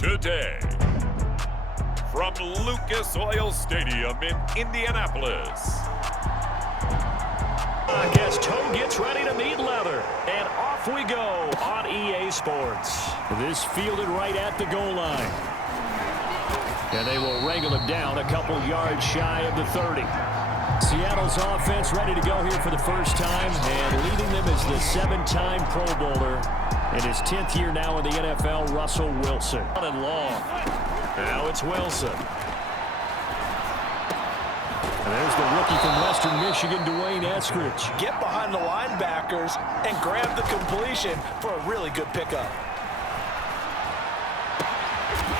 Today, from Lucas Oil Stadium in Indianapolis. I guess toe gets ready to meet leather, and off we go on EA Sports. This fielded right at the goal line. And they will wrangle him down a couple yards shy of the 30. Seattle's offense ready to go here for the first time, and leading them is the 7-time Pro Bowler. In his 10th year now in the NFL, Russell Wilson. And long. Now it's Wilson. And there's the rookie from Western Michigan, Dwayne Eskridge. Get behind the linebackers and grab the completion for a really good pickup.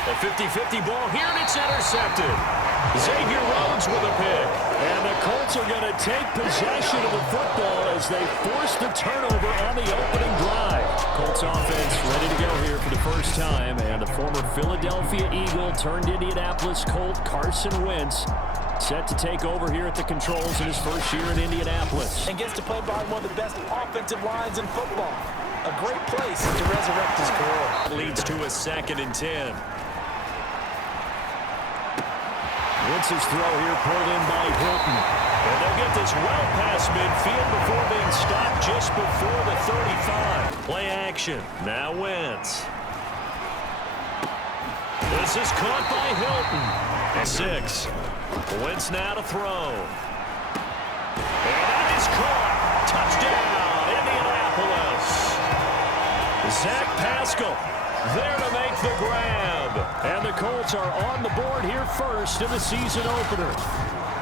A 50-50 ball here, and it's intercepted. Xavier Rhodes with a pick. And the Colts are going to take possession of the football as they force the turnover on the opening drive. Colts offense ready to go here for the first time. And the former Philadelphia Eagle turned Indianapolis Colt, Carson Wentz, set to take over here at the controls in his first year in Indianapolis. And gets to play behind one of the best offensive lines in football. A great place to resurrect his career. Leads to a 2nd and 10. Wentz's throw here pulled in by Hilton. And they'll get this well past midfield before being stopped just before the 35. Play action. Now Wentz. This is caught by Hilton. 6. Wentz now to throw. And that is caught. Touchdown, Indianapolis. Zach Pascal there to make the grab. And the Colts are on the board here first in the season opener.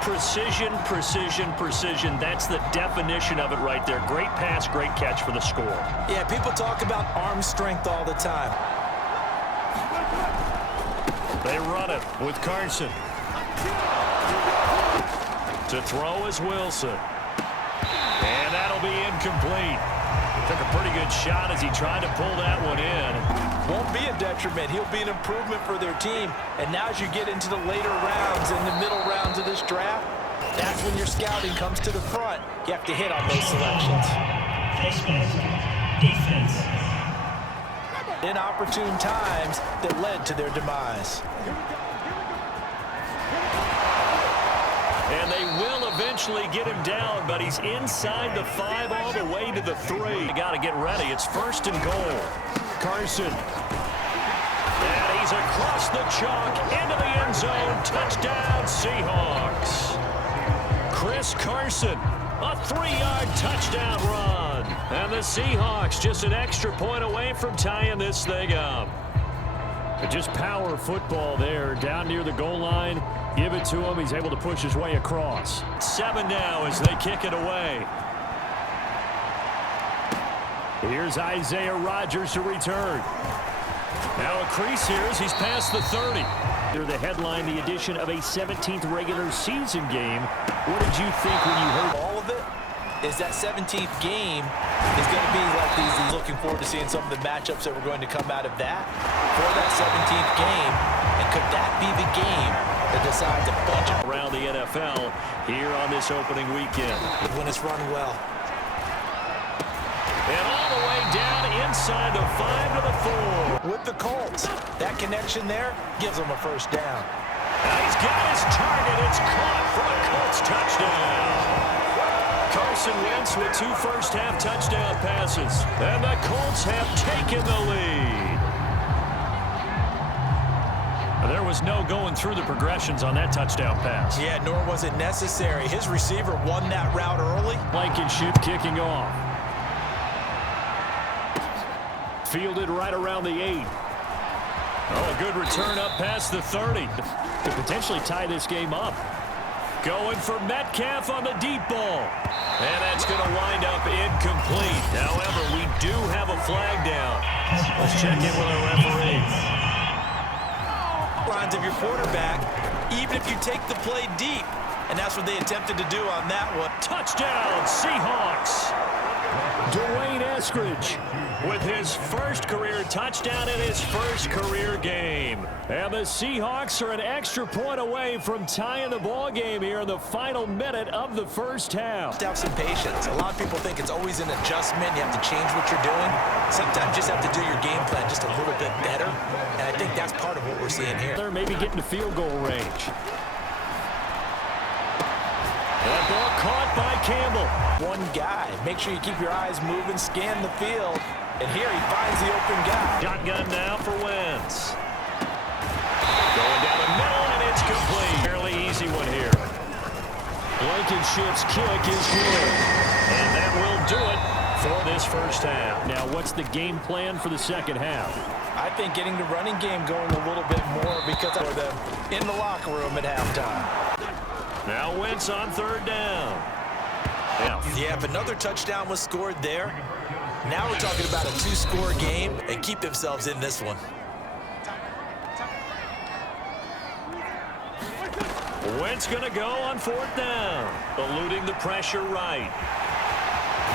Precision, precision, precision. That's the definition of it right there. Great pass, great catch for the score. Yeah, people talk about arm strength all the time. They run it with Carson. To throw is Wilson. And that'll be incomplete. Took a pretty good shot as he tried to pull that one in. Won't be a detriment. He'll be an improvement for their team. And now as you get into the later rounds and the middle rounds of this draft, that's when your scouting comes to the front. You have to hit on those selections. Defense. Inopportune times that led to their demise. And they will eventually get him down, but he's inside the 5 all the way to the 3. You got to get ready. It's 1st and goal. Carson. And he's across the chalk into the end zone. Touchdown, Seahawks. Chris Carson, a 3-yard touchdown run. And the Seahawks just an extra point away from tying this thing up. But just power football there down near the goal line. Give it to him. He's able to push his way across. 7 now as they kick it away. Here's Isaiah Rodgers to return. Now a crease here as he's past the 30. They're the headline, the addition of a 17th regular season game. What did you think when you heard all of it? Is that 17th game is going to be like these. Looking forward to seeing some of the matchups that were going to come out of that for that 17th game. And could that be the game that decides a bunch of around the NFL here on this opening weekend? When it's run well. And all the way down inside the 5 to the 4. With the Colts, that connection there gives them a first down. Now he's got his target. It's caught for a Colts touchdown. Carson Wentz with 2 first-half touchdown passes. And the Colts have taken the lead. There was no going through the progressions on that touchdown pass. Yeah, nor was it necessary. His receiver won that route early. Blankenship kicking off. Fielded right around the 8. Oh, a good return up past the 30. Could potentially tie this game up. Going for Metcalf on the deep ball. And that's going to wind up incomplete. However, we do have a flag down. Let's check in with our referee. Lines of your quarterback, even if you take the play deep. And that's what they attempted to do on that one. Touchdown, Seahawks. Dwayne Eskridge with his first career touchdown in his first career game. And the Seahawks are an extra point away from tying the ball game here in the final minute of the first half. Have some patience. A lot of people think it's always an adjustment. You have to change what you're doing. Sometimes you just have to do your game plan just a little bit better. And I think that's part of what we're seeing here. They're maybe getting to field goal range. That ball caught by Campbell. One guy. Make sure you keep your eyes moving, scan the field. And here he finds the open guy. Shotgun now for Wentz. Going down the middle, and it's complete. Fairly easy one here. Blankenship's kick is good. And that will do it for this first half. Now, what's the game plan for the second half? I think getting the running game going a little bit more because of them in the locker room at halftime. Now Wentz on third down. Yeah, if another touchdown was scored there, now we're talking about a two-score game and keep themselves in this one. Wentz going to go on fourth down, eluding the pressure right.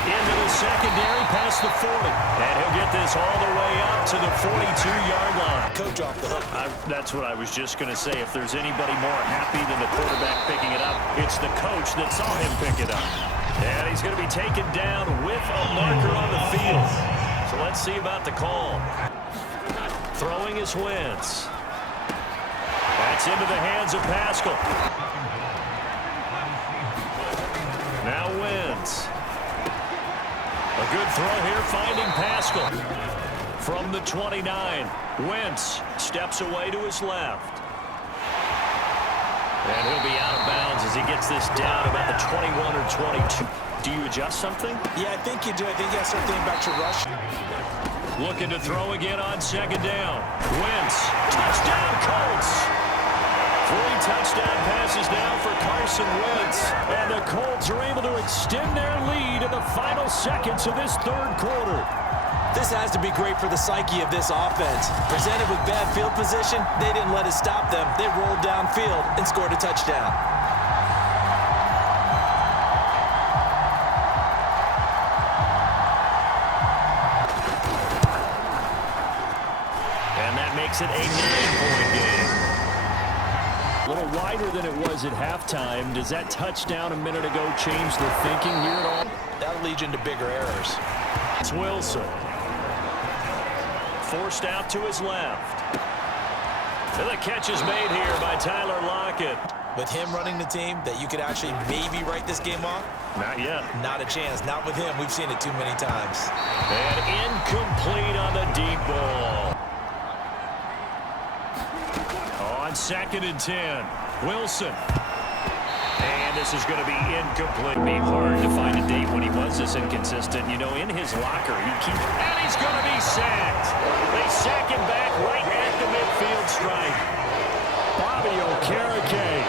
Into the secondary, past the 40. And he'll get this all the way up to the 42-yard line. Coach off the hook. That's what I was just going to say. If there's anybody more happy than the quarterback picking it up, it's the coach that saw him pick it up. And he's going to be taken down with a marker on the field. So let's see about the call. Throwing is Wentz. That's into the hands of Pascal. Now Wentz. A good throw here, finding Pascal. From the 29, Wentz steps away to his left. And he'll be out of bounds as he gets this down about the 21 or 22. Do you adjust something? Yeah, I think you do. I think you have to start thinking about your rush. Looking to throw again on second down. Wentz, touchdown Colts. 3 touchdown passes now for Carson Wentz. And the Colts are able to extend their lead in the final seconds of this third quarter. This has to be great for the psyche of this offense. Presented with bad field position, they didn't let it stop them. They rolled downfield and scored a touchdown. And that makes it a 9-point game. A little wider than it was at halftime. Does that touchdown a minute ago change their thinking here at all? That'll lead you into bigger errors. It's Wilson. Forced out to his left. And the catch is made here by Tyler Lockett. With him running the team, that you could actually maybe write this game off? Not yet. Not a chance. Not with him. We've seen it too many times. And incomplete on the deep ball. On 2nd and 10, Wilson. And this is going to be incomplete. It'd be hard to find a date when he was this inconsistent. You know, in his locker, and he's going to be sacked. They sack him back right at the midfield stripe. Bobby Okereke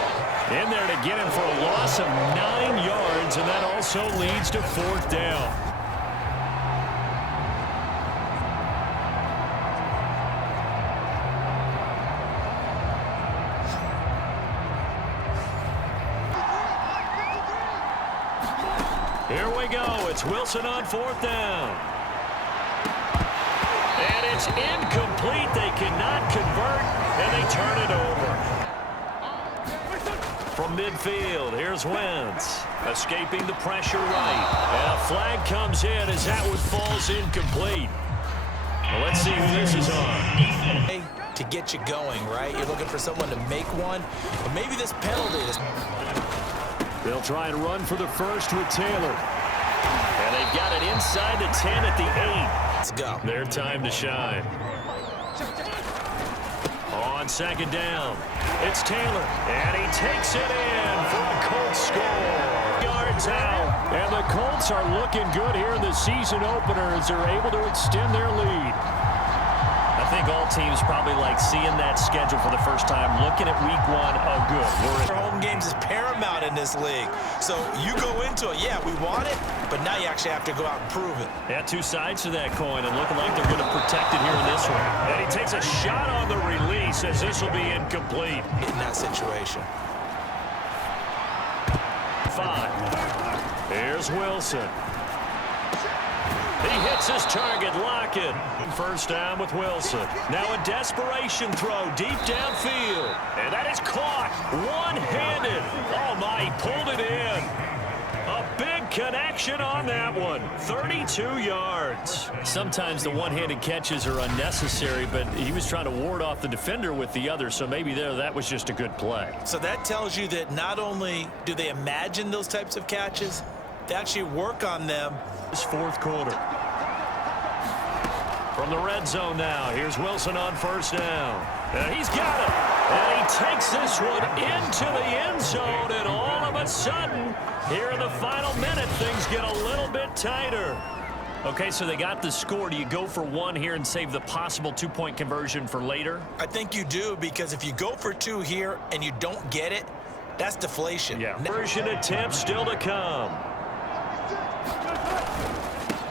in there to get him for a loss of 9 yards, and that also leads to 4th down. Here we go. It's Wilson on 4th down. And it's incomplete. They cannot convert, and they turn it over. From midfield, here's Wentz. Escaping the pressure right. And a flag comes in as that one falls incomplete. Well, let's see who this is on. To get you going, right? You're looking for someone to make one. But maybe this penalty is... They'll try and run for the first with Taylor. And they've got it inside the 10 at the 8. Let's go. Their time to shine. On 2nd down, it's Taylor. And he takes it in for a Colts score. Yards out. And the Colts are looking good here in the season opener as they're able to extend their lead. I think all teams probably like seeing that schedule for the first time, looking at week 1. Oh, good. Home games is paramount in this league. So you go into it, yeah, we want it, but now you actually have to go out and prove it. Yeah, 2 sides to that coin, and looking like they're going to protect it here in this one. And he takes a shot on the release as this will be incomplete. In that situation. 5. Here's Wilson. He hits his target, Lockett. First down with Wilson. Now a desperation throw deep downfield. And that is caught one-handed. Oh, my, he pulled it in. A big connection on that one. 32 yards. Sometimes the one-handed catches are unnecessary, but he was trying to ward off the defender with the other, so maybe that was just a good play. So that tells you that not only do they imagine those types of catches, they actually work on them. This fourth quarter. From the red zone now, here's Wilson on first down. And he's got it. And he takes this one into the end zone, and all of a sudden, here in the final minute, things get a little bit tighter. Okay, so they got the score. Do you go for one here and save the possible two-point conversion for later? I think you do, because if you go for two here and you don't get it, that's deflation. Yeah. Conversion attempt still to come.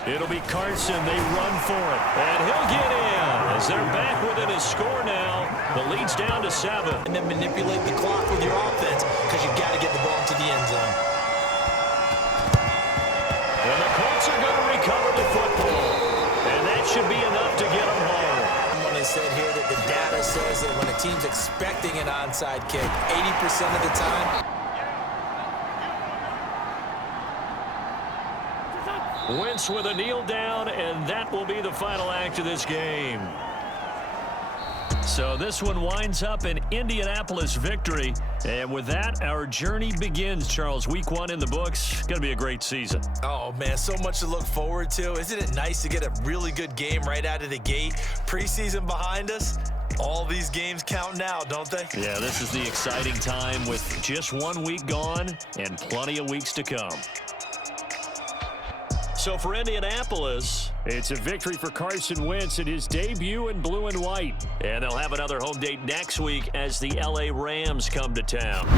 It'll be Carson. They run for it. And he'll get in as they're back within a score now. The lead's down to 7. And then manipulate the clock with your offense, because you got to get the ball into the end zone. And the Colts are going to recover the football. And that should be enough to get them home. Someone has said here that the data says that when a team's expecting an onside kick, 80% of the time, Wentz with a kneel down, and that will be the final act of this game. So this one winds up an Indianapolis victory. And with that, our journey begins, Charles. Week 1 in the books. Going to be a great season. oh, man, so much to look forward to. Isn't it nice to get a really good game right out of the gate? Preseason behind us. All these games count now, don't they? Yeah, this is the exciting time with just 1 week gone and plenty of weeks to come. So for Indianapolis, it's a victory for Carson Wentz in his debut in blue and white. And they'll have another home date next week as the LA Rams come to town.